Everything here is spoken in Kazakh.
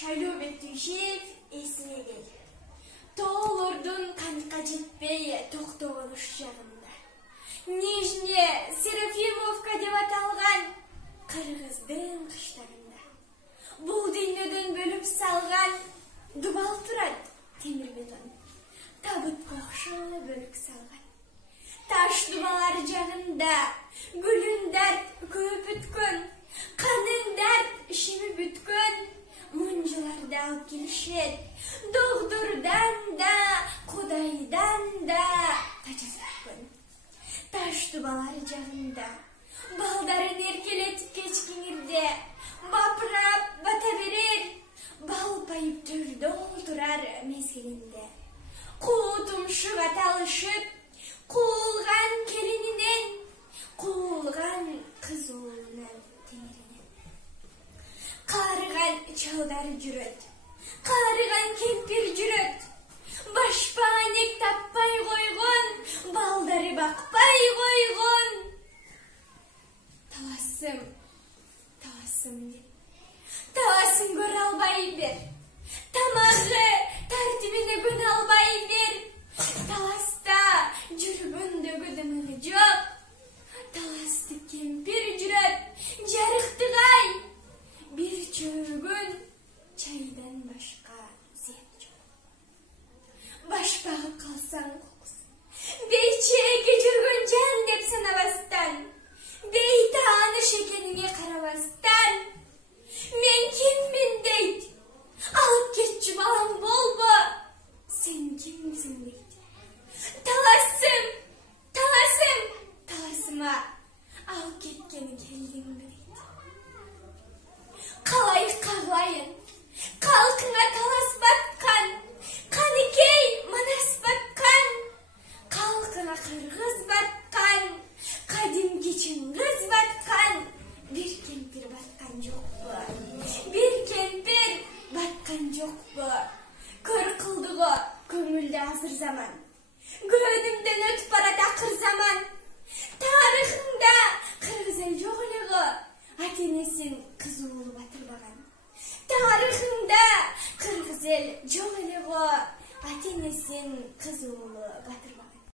Şaylobek Tüyşev esine gel. Toğlurdun kanka jetpey toqtoğuluş жағында. Nijne Serafimovka деп аталған Qırgızdın қыштарында. Бұл дүниеден бөліп салған дубал тұрады темір бетон. Табыт қоқшылы бөлік салған. Таш дубалар жағында гүлін дәрт көп үткөн. Қанын дәрт ішімі бүткөн. Мұнжыларды алып келішет. Доғдырдан да, Құдайдан да тажасып. Таш дубалар жағында балдарын еркелетіп кечкеңірде бапырап бата берер. Балпайып түрді олтырар мезгілінде. Қуытымшыға талышып, қуылған келінінен, қуылған қыз ұлынан теңерінен. Қарыған чалдар жүрөт, қарыған кемпір жүрөт. Башпанек таппай қойғын, балдары бақпай қойғын. Таласым, таласым деп. Таласын көр албай бер. Тамағы тәртібіне күн албай бер. Таласта жүргінді күдімігі жоқ. Таласты кемпір жүрөт, жарықтығай. Bir çöğün çaydan başka ziyet yok. Başbağı kalsan kokusun. Beyçeğe жүргін can деп sanabastan. Bey tanış ekenine karabastan. Men kimmin deydi. Alıp ketçi balam bol bu. Sen kimsin deydi. Talasım, talasım, talasıma alıp ketkeni geldin mi deydi. Қалай қағылайын, қалқыңа талас батқан, қанекей манас батқан, қалқыңа қырғыз батқан, қадим кечіңгіз батқан, бір кемпір батқан жоқ бұ, бір кемпір батқан жоқ бұ. Көр қылдығы көңілді азыр заман, көдімден өтіп бара тақыр заман, тарихында қырғыз ел жоқ өлігі, атенесін қыз ұлы батырбаған. Тарихында қырғыз ел жоқ өлігі, атенесін қыз ұлы батырбаған.